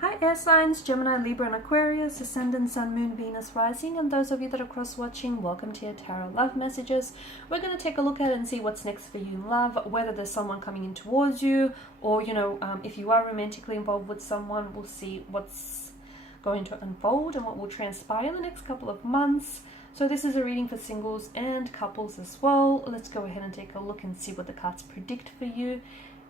Hi air signs, Gemini, Libra and Aquarius, Ascendant, Sun, Moon, Venus, Rising, and those of you that are cross-watching, welcome to your Tarot Love Messages. We're going to take a look at it and see what's next for you in love, whether there's someone coming in towards you, or, if you are romantically involved with someone, we'll see what's going to unfold and what will transpire in the next couple of months. So this is a reading for singles and couples as well. Let's go ahead and take a look and see what the cards predict for you.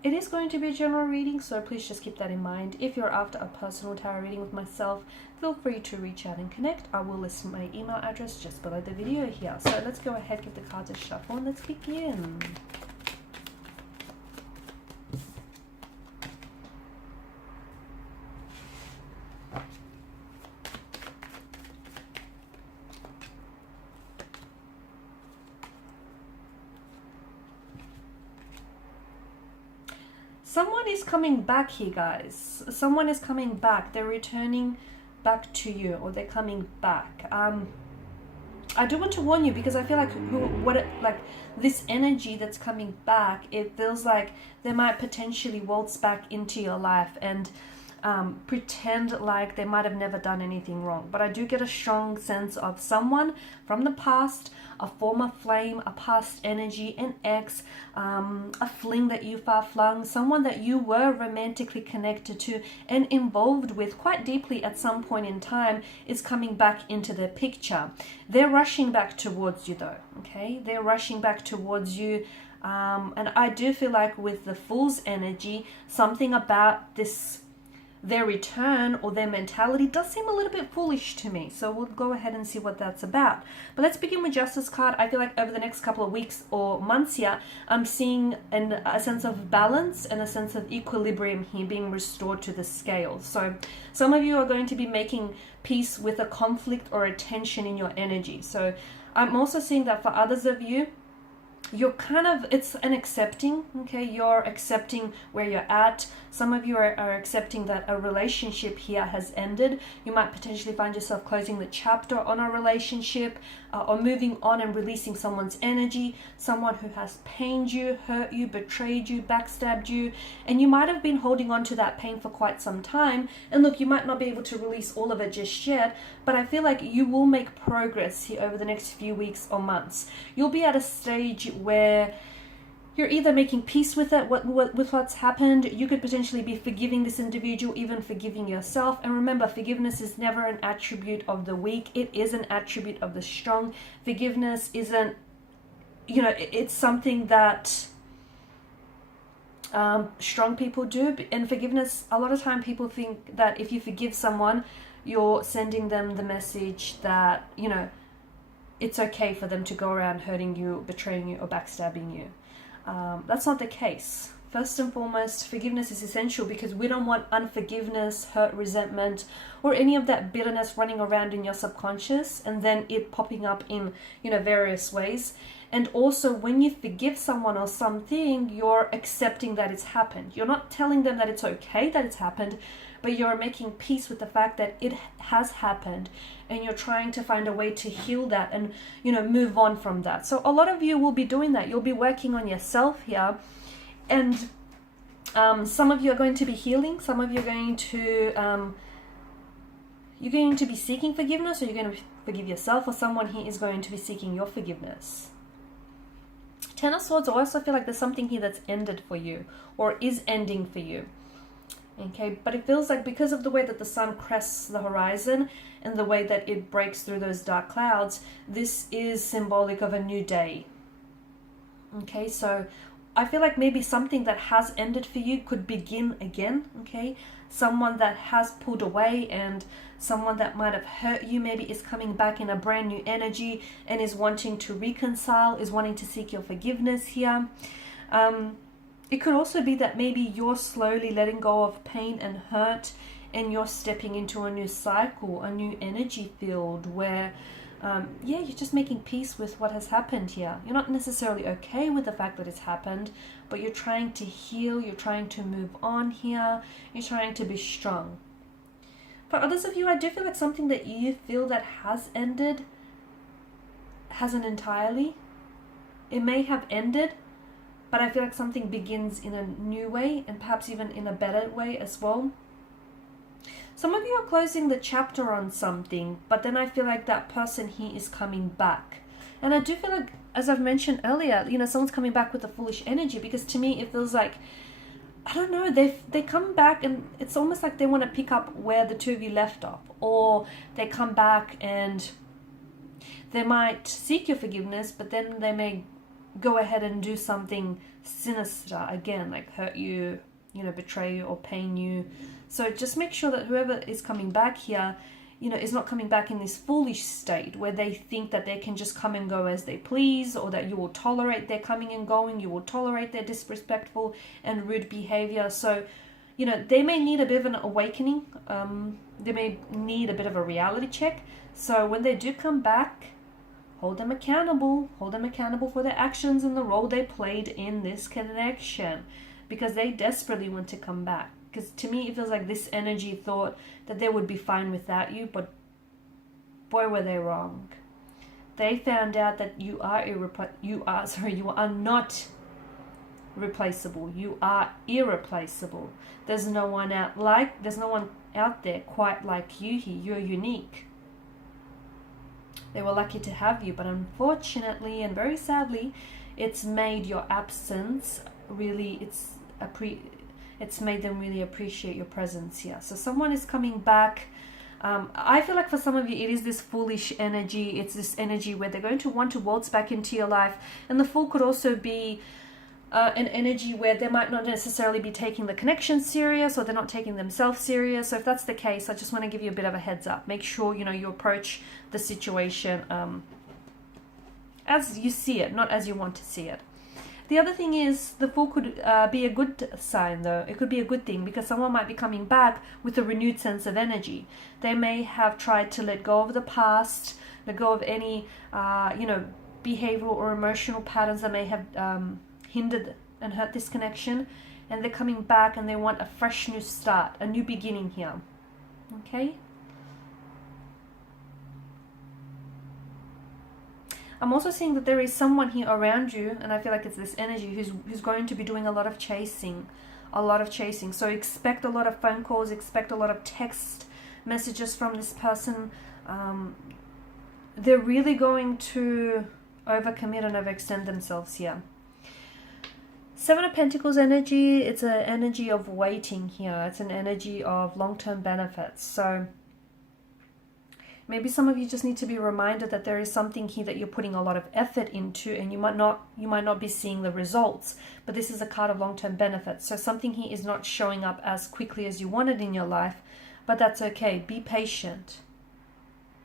It is going to be a general reading, so please just keep that in mind. If you're after a personal tarot reading with myself, feel free to reach out and connect. I will list my email address just below the video here. So let's go ahead, give the cards a shuffle, and let's begin. Someone is coming back here, guys. Someone is coming back. They're returning back to you, or they're coming back. I do want to warn you, because I feel like this energy that's coming back, it feels like they might potentially waltz back into your life and pretend like they might have never done anything wrong. But I do get a strong sense of someone from the past, a former flame, a past energy, an ex, a fling that you far flung, someone that you were romantically connected to and involved with quite deeply at some point in time is coming back into the picture. They're rushing back towards you though, okay? They're rushing back towards you. And I do feel like with the Fool's energy, something about their return or their mentality does seem a little bit foolish to me. So we'll go ahead and see what that's about. But let's begin with Justice card. I feel like over the next couple of weeks or months here, I'm seeing a sense of balance and a sense of equilibrium here being restored to the scale. So some of you are going to be making peace with a conflict or a tension in your energy. So I'm also seeing that for others of you, you're it's an accepting, okay? You're accepting where you're at. Some of you are accepting that a relationship here has ended. You might potentially find yourself closing the chapter on a relationship or moving on and releasing someone's energy, someone who has pained you, hurt you, betrayed you, backstabbed you, and you might have been holding on to that pain for quite some time. And look, you might not be able to release all of it just yet, but I feel like you will make progress here over the next few weeks or months. You'll be at a stage where you're either making peace with it, with what's happened. You could potentially be forgiving this individual, even forgiving yourself. And remember, forgiveness is never an attribute of the weak. It is an attribute of the strong. Forgiveness isn't, it's something that strong people do. And forgiveness, a lot of time people think that if you forgive someone, you're sending them the message that, it's okay for them to go around hurting you, betraying you, or backstabbing you. That's not the case. First and foremost, forgiveness is essential because we don't want unforgiveness, hurt, resentment, or any of that bitterness running around in your subconscious and then it popping up in, various ways. And also, when you forgive someone or something, you're accepting that it's happened. You're not telling them that it's okay that it's happened, but you're making peace with the fact that it has happened, and you're trying to find a way to heal that and, move on from that. So a lot of you will be doing that. You'll be working on yourself here, and some of you are going to be healing. Some of you are going to be seeking forgiveness, or you're going to forgive yourself, or someone here is going to be seeking your forgiveness. Ten of Swords, I also feel like there's something here that's ended for you or is ending for you. Okay, but it feels like because of the way that the sun crests the horizon and the way that it breaks through those dark clouds, this is symbolic of a new day. Okay, so I feel like maybe something that has ended for you could begin again, okay? Someone that has pulled away and someone that might have hurt you maybe is coming back in a brand new energy and is wanting to reconcile, is wanting to seek your forgiveness here. It could also be that maybe you're slowly letting go of pain and hurt and you're stepping into a new cycle, a new energy field where, you're just making peace with what has happened here. You're not necessarily okay with the fact that it's happened, but you're trying to heal, you're trying to move on here, you're trying to be strong. For others of you, I do feel like something that you feel that has ended hasn't entirely. It may have ended, but I feel like something begins in a new way and perhaps even in a better way as well. Some of you are closing the chapter on something, but then I feel like that person here is coming back. And I do feel like, as I've mentioned earlier, you know, someone's coming back with a foolish energy, because to me it feels like, I don't know, they come back and it's almost like they want to pick up where the two of you left off, or they come back and they might seek your forgiveness, but then they may go ahead and do something sinister again, like hurt you, you know, betray you or pain you. So just make sure that whoever is coming back here, you know, is not coming back in this foolish state where they think that they can just come and go as they please, or that you will tolerate their coming and going, you will tolerate their disrespectful and rude behavior. So, you know, they may need a bit of an awakening. They may need a bit of a reality check. So when they do come back, hold them accountable for their actions and the role they played in this connection, because they desperately want to come back. Because to me, it feels like this energy thought that they would be fine without you, but boy, were they wrong. They found out that you are not replaceable. You are irreplaceable. There's no one out there quite like you here. You're unique. They were lucky to have you, but unfortunately and very sadly, it's made your absence really, it's made them really appreciate your presence here. So someone is coming back. I feel like for some of you, it is this foolish energy. It's this energy where they're going to want to waltz back into your life. And the Fool could also be an energy where they might not necessarily be taking the connection serious, or they're not taking themselves serious. So if that's the case, I just want to give you a bit of a heads up. Make sure, you know, you approach the situation as you see it, not as you want to see it. The other thing is, the Fool could be a good sign, though. It could be a good thing, because someone might be coming back with a renewed sense of energy. They may have tried to let go of the past, let go of any, you know, behavioral or emotional patterns that may have hindered and hurt this connection. And they're coming back and they want a fresh new start, a new beginning here. Okay? I'm also seeing that there is someone here around you, and I feel like it's this energy who's going to be doing a lot of chasing. So expect a lot of phone calls, expect a lot of text messages from this person. They're really going to overcommit and overextend themselves here. Seven of Pentacles energy, it's an energy of waiting here. It's an energy of long-term benefits. So maybe some of you just need to be reminded that there is something here that you're putting a lot of effort into, and you might not be seeing the results, but this is a card of long-term benefits. So something here is not showing up as quickly as you wanted in your life, but that's okay. Be patient.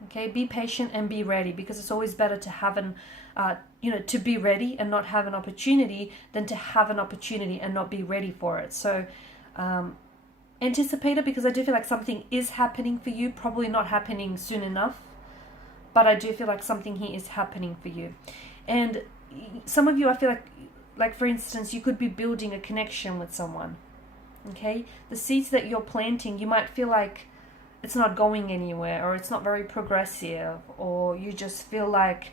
Okay, be patient and be ready, because it's always better to have to be ready and not have an opportunity than to have an opportunity and not be ready for it. So anticipate it, because I do feel like something is happening for you, probably not happening soon enough, but I do feel like something here is happening for you. And some of you, I feel like for instance, you could be building a connection with someone. Okay, the seeds that you're planting, you might feel like it's not going anywhere, or it's not very progressive, or you just feel like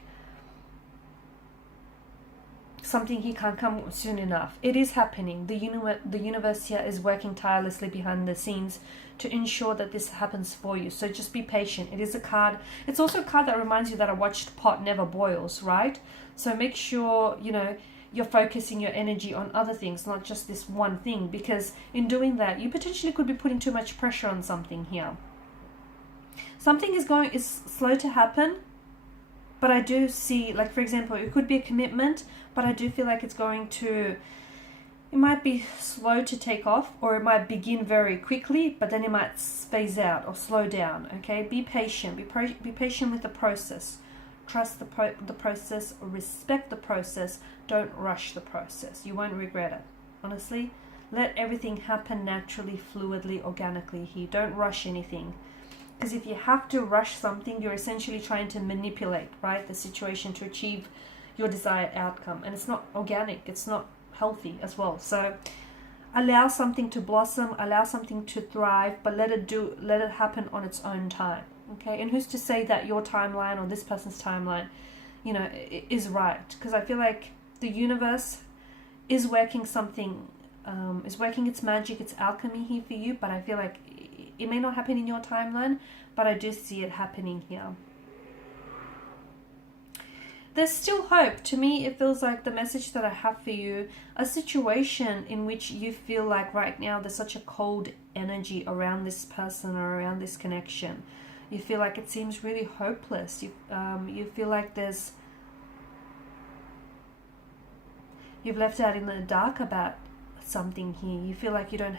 something here can't come soon enough. It is happening. The universe here is working tirelessly behind the scenes to ensure that this happens for you. So just be patient. It is a card. It's also a card that reminds you that a watched pot never boils, right? So make sure, you know, you're focusing your energy on other things, not just this one thing, because in doing that, you potentially could be putting too much pressure on something here. Something is slow to happen, but I do see, like for example, it could be a commitment, but I do feel like it might be slow to take off, or it might begin very quickly, but then it might phase out or slow down. Okay, be patient. Be patient with the process. Trust the process, respect the process. Don't rush the process. You won't regret it. Honestly, let everything happen naturally, fluidly, organically here. Don't rush anything. Because if you have to rush something, you're essentially trying to manipulate, right, the situation to achieve your desired outcome. And it's not organic. It's not healthy as well. So allow something to blossom, allow something to thrive, but let it happen on its own time. Okay? And who's to say that your timeline or this person's timeline, you know, is right? Because I feel like the universe is working something, is working its magic, its alchemy here for you, but I feel like it may not happen in your timeline, but I do see it happening here. There's still hope. To me, it feels like the message that I have for you, a situation in which you feel like right now there's such a cold energy around this person or around this connection. You feel like it seems really hopeless. You feel like you've left out in the dark about something here. You feel like you don't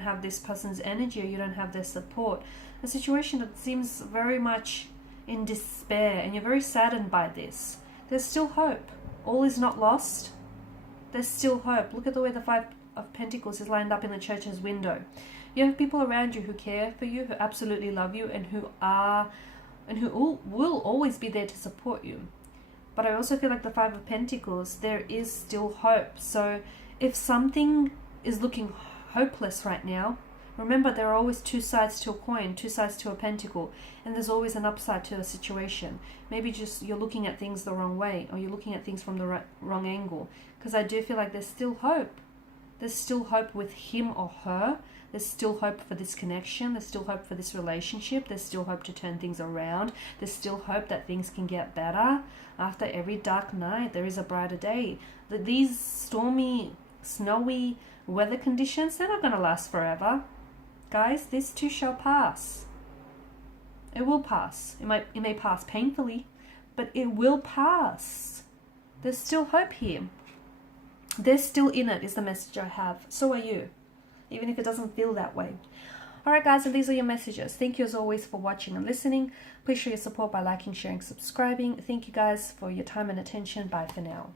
have this person's energy, or you don't have their support. A situation that seems very much in despair, and you're very saddened by this. There's still hope. All is not lost. There's still hope. Look at the way the Five of Pentacles is lined up in the Church's window. You have people around you who care for you, who absolutely love you, and who will always be there to support you. But I also feel like the Five of Pentacles, there is still hope. So if something is looking hopeless right now, remember, there are always two sides to a coin, two sides to a pentacle, and there's always an upside to a situation. Maybe just you're looking at things the wrong way, or you're looking at things from the wrong angle, because I do feel like there's still hope. There's still hope with him or her. There's still hope for this connection. There's still hope for this relationship. There's still hope to turn things around. There's still hope that things can get better. After every dark night, there is a brighter day. These stormy, snowy weather conditions, they're not going to last forever. Guys, this too shall pass. It will pass. It may pass painfully, but it will pass. There's still hope here. They're still in it, is the message I have. So are you, even if it doesn't feel that way. Alright guys, and these are your messages. Thank you as always for watching and listening. Please show your support by liking, sharing, subscribing. Thank you guys for your time and attention. Bye for now.